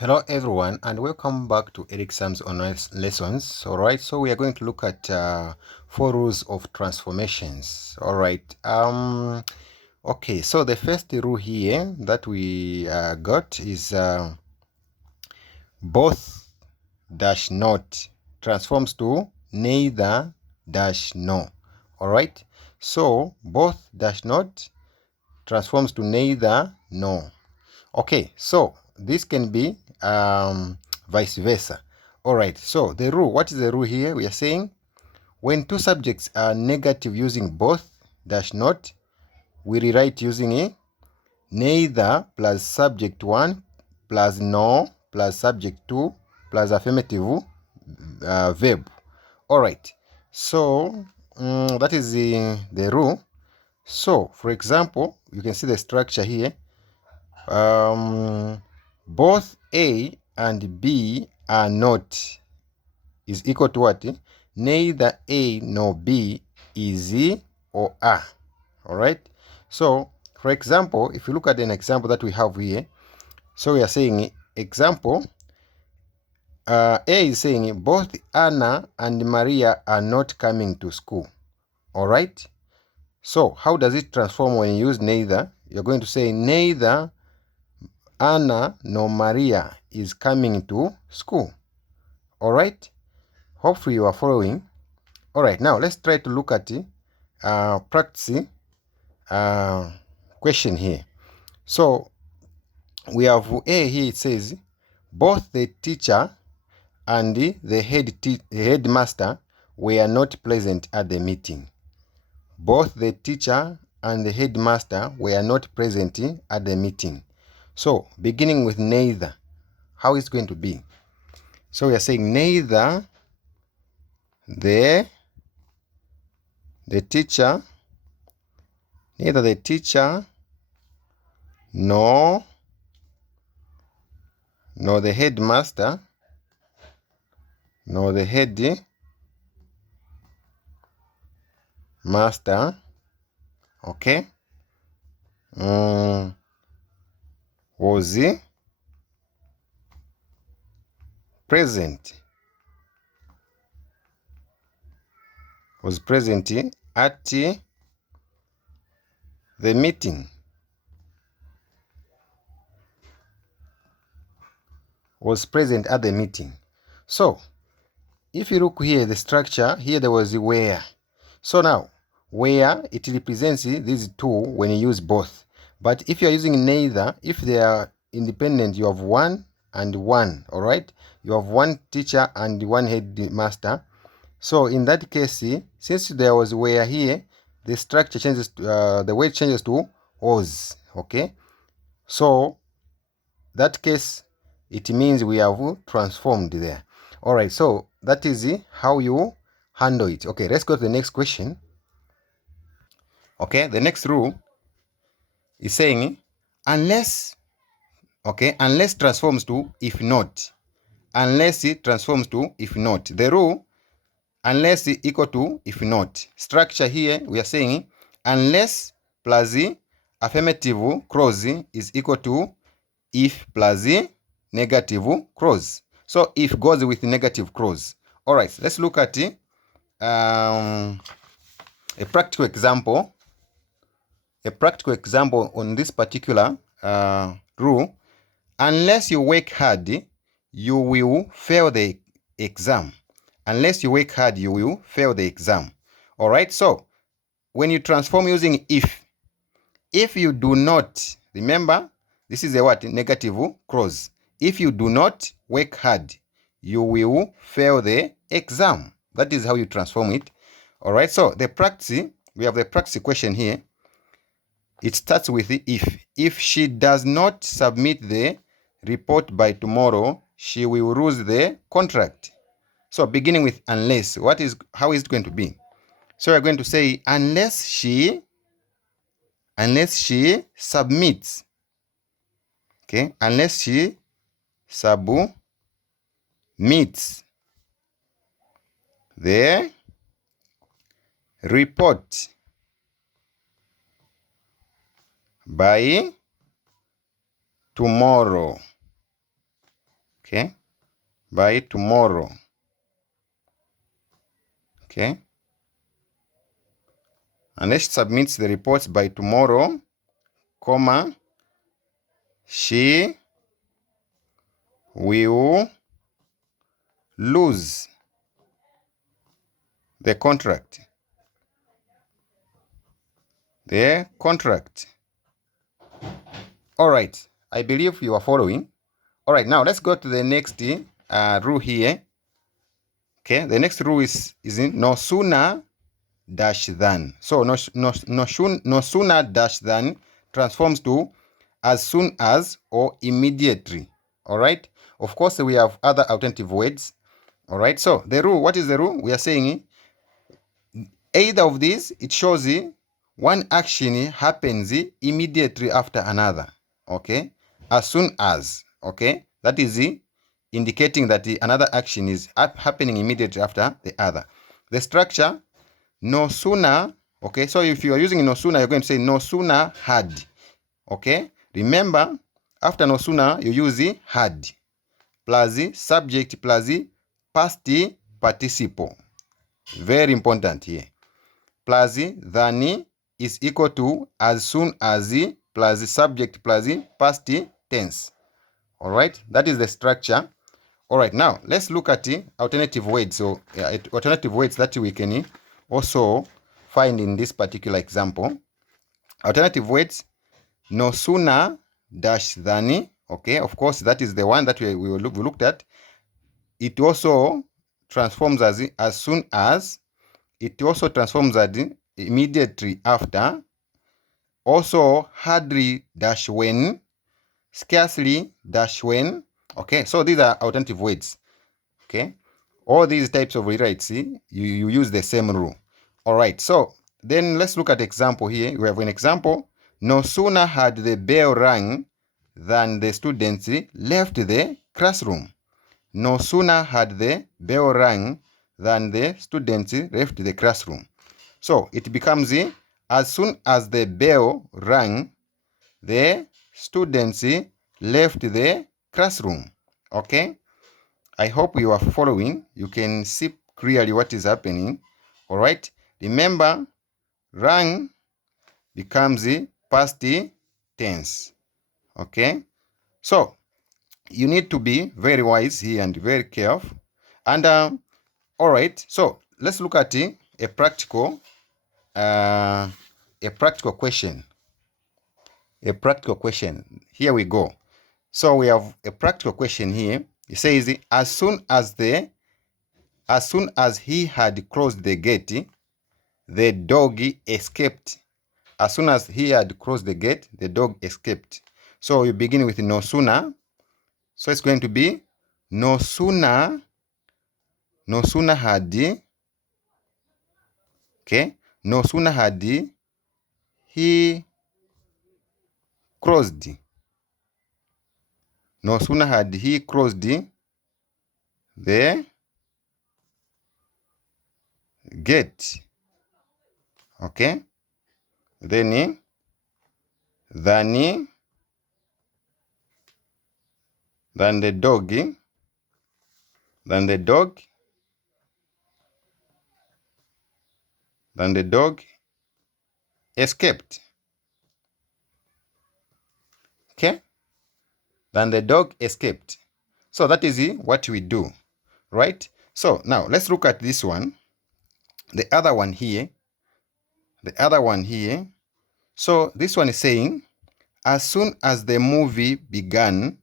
Hello everyone and welcome back to Eric Sam's online lessons. Alright, so we are going to look at 4 rules of transformations. Alright, okay, so the first rule here that we got is both dash not transforms to neither dash no. Alright, so both dash not transforms to neither no. Okay, so this can be vice versa. All right, so the rule, what is the rule here? We are saying when two subjects are negative using both dash not, we rewrite using a neither plus subject 1 plus no plus subject 2 plus affirmative verb. All right, so that is the rule. So, for example, you can see the structure here. Both A and B are not is equal to what? Neither A nor B is or are. All right. So, for example, if you look at an example that we have here, so we are saying example. A is saying both Anna and Maria are not coming to school. All right. So, how does it transform when you use neither? You're going to say neither Anna nor Maria is coming to school. All right. Hopefully you are following. All right. Now let's try to look at the practice question here. So we have A here. It says both the teacher and the headmaster were not present at the meeting. Both the teacher and the headmaster were not present at the meeting. So beginning with neither, how is it going to be? So we are saying neither the teacher, neither the teacher nor the headmaster nor the headmaster, okay, was present at the meeting. Was present at the meeting. So if you look here, the structure here, there was where. So now where, it represents these two when you use both. But if you are using neither, if they are independent, you have one and one. All right, you have one teacher and one headmaster. So in that case, since there was where here, the structure changes to, the weight changes to was. Okay, so that case, it means we have transformed there. All right, so that is how you handle it. Okay, let's go to the next question. Okay, the next rule is saying unless, okay, unless transforms to if not. Unless it transforms to if not. The rule, unless equal to if not. Structure here, we are saying unless plus affirmative clause is equal to if plus negative clause. So if goes with negative clause. All right, let's look at a practical example. A practical example on this particular rule. Unless you work hard, you will fail the exam. Unless you work hard, you will fail the exam. All right, so when you transform using if you do not, remember, this is a what? Negative clause. If you do not work hard, you will fail the exam. That is how you transform it. All right, so the practice, we have the practice question here. It starts with if. If she does not submit the report by tomorrow, she will lose the contract. So beginning with unless, how is it going to be? So we're going to say unless she submits. Okay, unless she submits the report by tomorrow. Okay, by tomorrow. Okay, unless she submits the reports by tomorrow, comma, she will lose the contract. The contract. All right, I believe you are following. All right, now let's go to the next rule here. Okay, the next rule is in no sooner dash than. So no sooner dash than transforms to as soon as or immediately. All right. Of course, we have other alternative words. All right. So the rule, what is the rule? We are saying either of these, it shows one action happens immediately after another. Okay. As soon as. Okay. That is indicating that another action is happening immediately after the other. The structure, no sooner. Okay. So if you are using no sooner, you're going to say no sooner had. Okay. Remember, after no sooner, you use had plus subject plus past participle. Very important here. Plus than is equal to as soon as plus subject plus past tense. All right, that is the structure. All right, now let's look at alternative words. So alternative words that we can also find in this particular example. Alternative words, no sooner dash than. Okay, of course, that is the one that we looked at. It also transforms as soon as. It also transforms as immediately after. Also, hardly dash when. Scarcely dash when. Okay, so these are alternative words. Okay, all these types of rewrites, you use the same rule. All right, so then let's look at example here. We have an example. No sooner had the bell rang than the students left the classroom. No sooner had the bell rang than the students left the classroom. So it becomes as soon as the bell rang, the students left the classroom. Okay, I hope you are following. You can see clearly what is happening. All right, remember, rang becomes past tense. Okay, so you need to be very wise here and very careful. And all right, so let's look at a practical question. A practical question. Here we go. So we have a practical question here. It says, as soon as he had closed the gate, the dog escaped. As soon as he had closed the gate, the dog escaped. So you begin with no sooner. So it's going to be no sooner had, okay, no sooner had he closed. No sooner had he closed the gate. Okay. Then than the dog escaped. Okay. Then the dog escaped. So that is what we do, right? So now let's look at this one. The other one here. So this one is saying, as soon as the movie began,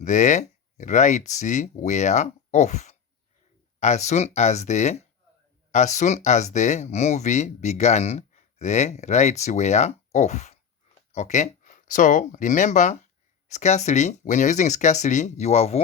the lights were off. As soon as the movie began, the lights were off. Okay. So remember, scarcely, when you're using scarcely, you have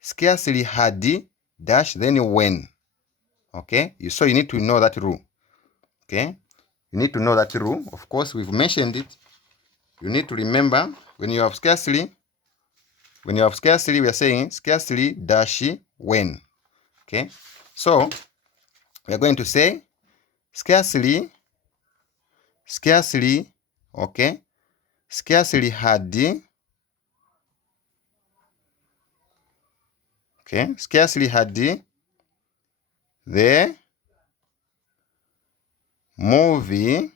scarcely had dash then when. Okay. So you need to know that rule. Okay. You need to know that rule. Of course, we've mentioned it. You need to remember, when you have scarcely, we are saying scarcely dash when. Okay. So we are going to say scarcely, okay, scarcely had Okay, scarcely had the movie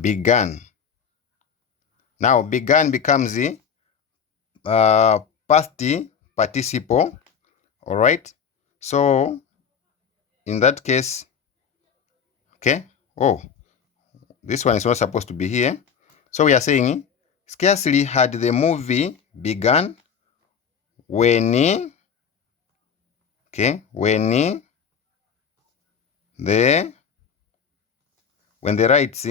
began. Now, began becomes the past participle. All right. So, in that case, okay. Oh, this one is not supposed to be here. So we are saying, scarcely had the movie begun when, okay, when the rights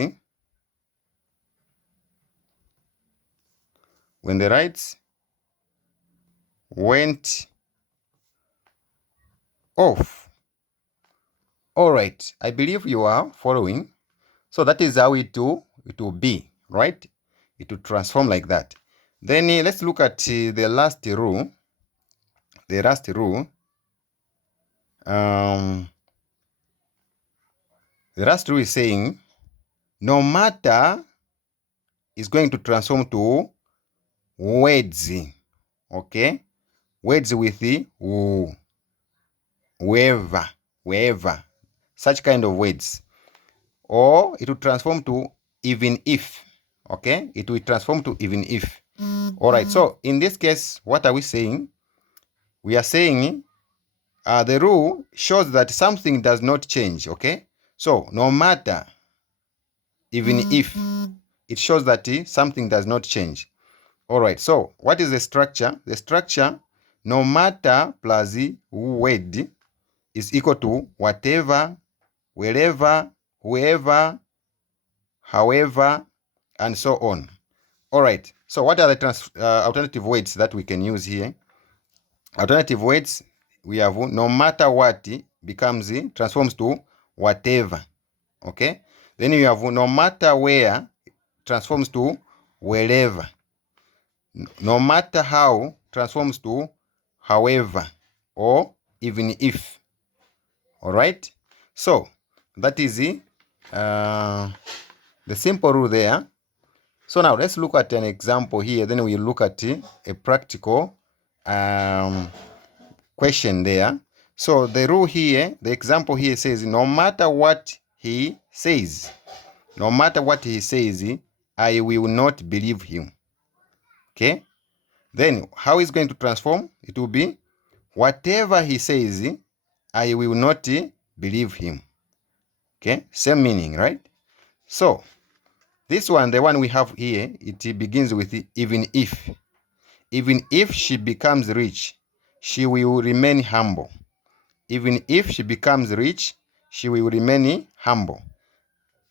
went off. All right, I believe you are following. So that is how it will be, right? It will transform like that. Then let's look at the last rule. The last rule. The last rule is saying, no matter is going to transform to words. Okay? Words with the wherever. Such kind of words. Or it will transform to even if. Okay? It will transform to even if. All right. So in this case, what are we saying? We are saying the rule shows that something does not change. Okay? So no matter, even if, it shows that something does not change. All right. So what is the structure? The structure, no matter plus word is equal to whatever, wherever, whoever, however, and so on. All right. So what are the alternative words that we can use here? Alternative words, we have no matter what becomes transforms to whatever. Okay. Then you have no matter where transforms to wherever. No matter how transforms to however or even if. All right. So that is the simple rule there. So now let's look at an example here. Then we'll look at a practical question there. So the rule here, the example here says, no matter what he says, no matter what he says, I will not believe him. Okay. Then how is going to transform? It will be, whatever he says, I will not believe him. Okay. Same meaning, right? So this one, the one we have here, it begins with even if. Even if she becomes rich, she will remain humble. Even if she becomes rich, she will remain humble.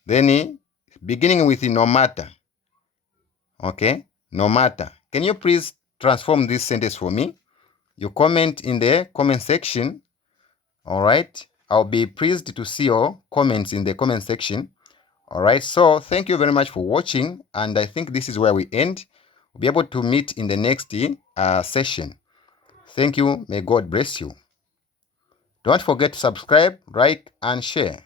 Then beginning with no matter. Okay, no matter. Can you please transform this sentence for me? You comment in the comment section. All right, I'll be pleased to see your comments in the comment section. All right, so thank you very much for watching, and I think this is where we end. We'll be able to meet in the next session. Thank you. May God bless you. Don't forget to subscribe, like, and share.